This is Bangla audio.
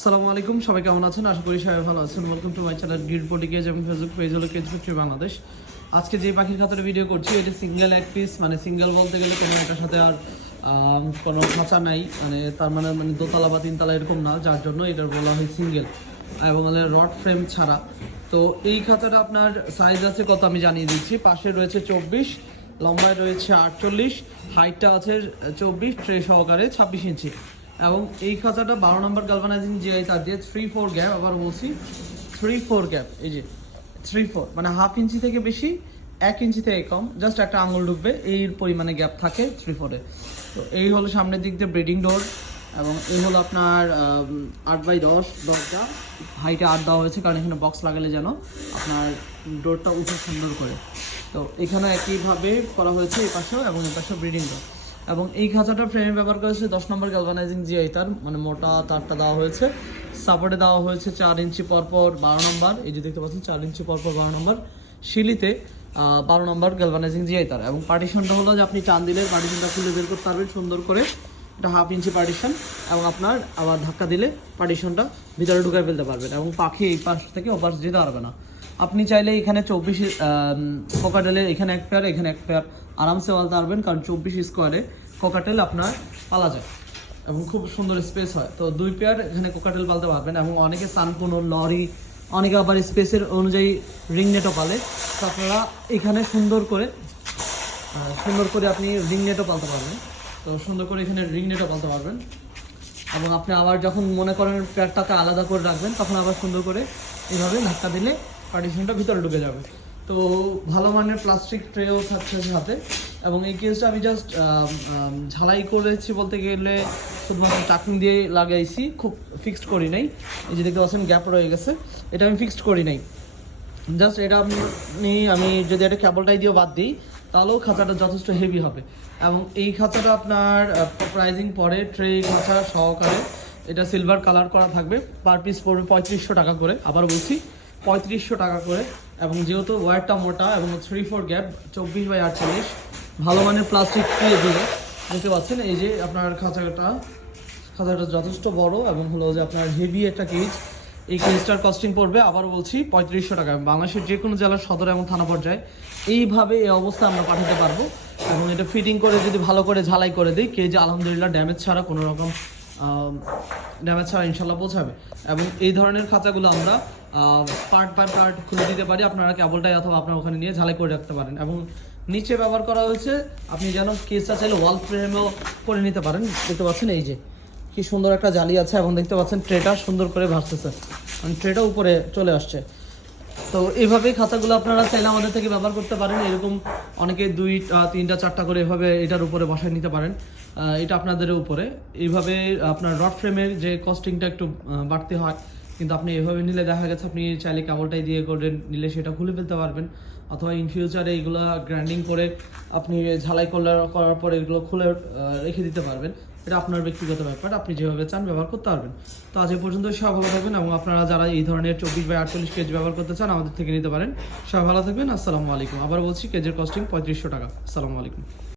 আসসালামু আলাইকুম, সবাই কেমন আছেন? আশা করি সবাই ভালো আছেন। ওয়েলকাম টু মাই চ্যানেল গ্রিড পটিকেজ এবং ফেসবুক পেজ হলো কেজ ফিফটি বাংলাদেশ আজকে যে পাখির খাতাটা ভিডিও করছি, এটি সিঙ্গেল এক পিস মানে সিঙ্গেল বলতে গেলে কোনো এটার সাথে আর কোনো খাঁচা নাই। মানে তার মানে মানে দোতলা বা তিনতলা এরকম না, যার জন্য এটার বলা হয় সিঙ্গেল এবং রড ফ্রেম ছাড়া। তো এই খাতাটা আপনার সাইজ আছে কত আমি জানিয়ে দিচ্ছি। পাশে রয়েছে চব্বিশ, লম্বায় রয়েছে আটচল্লিশ হাইটটা আছে চব্বিশ ট্রে সহকারে ছাব্বিশ ইঞ্চি। এবং এই খাঁচাটা বারো নম্বর গালভানাইজিং জিআই তার দিয়ে থ্রি ফোর গ্যাপ আবার বলছি থ্রি ফোর গ্যাপ এই যে থ্রি ফোর মানে হাফ ইঞ্চি থেকে বেশি, এক ইঞ্চি থেকে কম জাস্ট একটা আঙুল ঢুকবে, এই পরিমাণে গ্যাপ থাকে থ্রি ফোরে তো এই হলো সামনের দিক দিয়ে ব্রিডিং ডোর এবং এই হলো আপনার আট বাই দশ দরজা। হাইটে আট দেওয়া হয়েছে, কারণ এখানে বক্স লাগালে যেন আপনার ডোরটা উঠে সুন্দর করে। তো এখানে একইভাবে করা হয়েছে এই পাশেও এবং এই পাশেও ব্রিডিং ডোর এবং এই খাঁচাটা ফ্রেমে ব্যবহার করেছে দশ নম্বর গ্যালভানাইজিং জিআই তার মানে মোটা তারটা দেওয়া হয়েছে। সাপোর্টে দেওয়া হয়েছে চার ইঞ্চি পরপর বারো নম্বর, এই যে দেখতে পাচ্ছেন, চার ইঞ্চি পরপর বারো নম্বর শিলিতে বারো নম্বর গ্যালভানাইজিং জিআই তার। এবং পার্টিশনটা হলো যে আপনি টান দিলে পার্টিশনটা খুলে বের করতে পারবেন সুন্দর করে। এটা হাফ ইঞ্চি পার্টিশন এবং আপনার আবার ধাক্কা দিলে পার্টিশনটা ভিতরে ঢুকে ফেলতে পারবেন এবং পাখি এই পাশ থেকে ও পাশ যেতে পারবে না। আপনি চাইলে এখানে চব্বিশ কোকাটেলের এখানে এক পেয়ার এখানে এক পেয়ার আরামসে পালতে পারবেন কারণ চব্বিশ স্কোয়ারে কোকাটেল আপনার পালা যায় এবং খুব সুন্দর স্পেস হয়। তো দুই পেয়ার এখানে কোকাটেল পালতে পারবেন এবং অনেকে সানপুনো, লরি, অনেকে আবার স্পেসের অনুযায়ী রিং নেটও পালে। তো আপনারা এখানে সুন্দর করে সুন্দর করে আপনি রিং নেটও পালতে পারবেন। তো সুন্দর করে এখানে রিং নেটও পালতে পারবেন। এবং আপনি আবার যখন মনে করেন প্যাডটাকে আলাদা করে রাখবেন, তখন আবার সুন্দর করে এইভাবে ধাক্কা দিলে পার্টিশনটা ভিতরে ঢুকে যাবে। তো ভালো মানের প্লাস্টিক ট্রেও থাকছে সাথে এবং এই কেসটা আমি জাস্ট ঝালাই করেছি বলতে গেলে শুধুমাত্র চাকনি দিয়ে লাগাইছি, খুব ফিক্সড করি নাই। এই যে দেখতে পাচ্ছেন গ্যাপ রয়ে গেছে। এটা আমি ফিক্সড করি নাই। জাস্ট এটা আপনি, আমি যদি একটা ক্যাবলটাই দিয়ে বাদ দিই, তাহলেও খাঁচাটা যথেষ্ট হেভি হবে। এবং এই খাঁচাটা আপনার প্রাইজিং পরে ট্রে খাঁচা সহকারে, এটা সিলভার কালার করা থাকবে। পার পিস পড়বে পঁয়ত্রিশশো টাকা করে। আবার বলছি পঁয়ত্রিশশো টাকা করে। এবং যেহেতু ওয়ারটা মোটা এবং থ্রি ফোর গ্যাপ চব্বিশ বাই আটচল্লিশ, ভালো মানের প্লাস্টিক দিয়ে দিলে। দেখতে পাচ্ছেন, এই যে আপনার খাঁচাটা খাঁচাটা যথেষ্ট বড় এবং হলো যে আপনার হেভি একটা কেজ এই কেজটার কস্টিং পড়বে আবার বলছি, পঁয়ত্রিশশো টাকা। বাংলাদেশের যে কোনো জেলার সদর এবং থানা পর্যায়ে এইভাবে এই অবস্থা আমরা পাঠাতে পারব। এবং এটা ফিটিং করে যদি ভালো করে ঝালাই করে দিই কেজ আলহামদুলিল্লাহ ড্যামেজ ছাড়া কোনো রকম ড্যামেজ ছাড়া ইনশাল্লাহ পৌঁছাবে। এবং এই ধরনের খাঁচাগুলো আমরা পার্ট বাই পার্ট খুলে দিতে পারি। আপনারা কেবলটাই অথবা আপনার ওখানে নিয়ে ঝালাই করে রাখতে পারেন। এবং নিচে ব্যবহার করা হয়েছে, আপনি যেন কেসটা চাইলে ওয়াল ফ্রেমেও করে নিতে পারেন। দেখতে পাচ্ছেন এই যে, কি সুন্দর একটা জালি আছে। এবং দেখতে পাচ্ছেন ট্রেটা সুন্দর করে ভাসতেছে। মানে ট্রেটা উপরে চলে আসছে। তো এইভাবে খাতাগুলো আপনারা চাইলে আমাদের থেকে ব্যবহার করতে পারেন। এরকম অনেকে দুই তিনটা, চারটা করে এভাবে এটার উপরে বসায় নিতে পারেন। এটা আপনাদের উপরে। এইভাবে আপনার রড ফ্রেমের যে কস্টিংটা একটু বাড়তে হয় কিন্তু আপনি এভাবে নিলে দেখা গেছে আপনি চাইলে কেবলটাই দিয়ে করে নিলে সেটা খুলে ফেলতে পারবেন। অথবা ইন ফিউচারে এগুলো গ্রাইন্ডিং করে আপনি ঝালাই করলে, করার পরে এগুলো খুলে রেখে দিতে পারবেন। এটা আপনার ব্যক্তিগত ব্যাপার, আপনি যেভাবে চান ব্যবহার করতে পারবেন। তো আজ পর্যন্ত সব ভালো থাকবেন এবং আপনারা যারা এই ধরনের চব্বিশ বাই আটচল্লিশ কেজি ব্যবহার করতে চান আমাদের থেকে নিতে পারেন। সব ভালো থাকবেন, আসসালামু আলাইকুম। আবার বলছি কেজির কস্টিং পঁয়ত্রিশশো টাকা। আসসালামু আলাইকুম।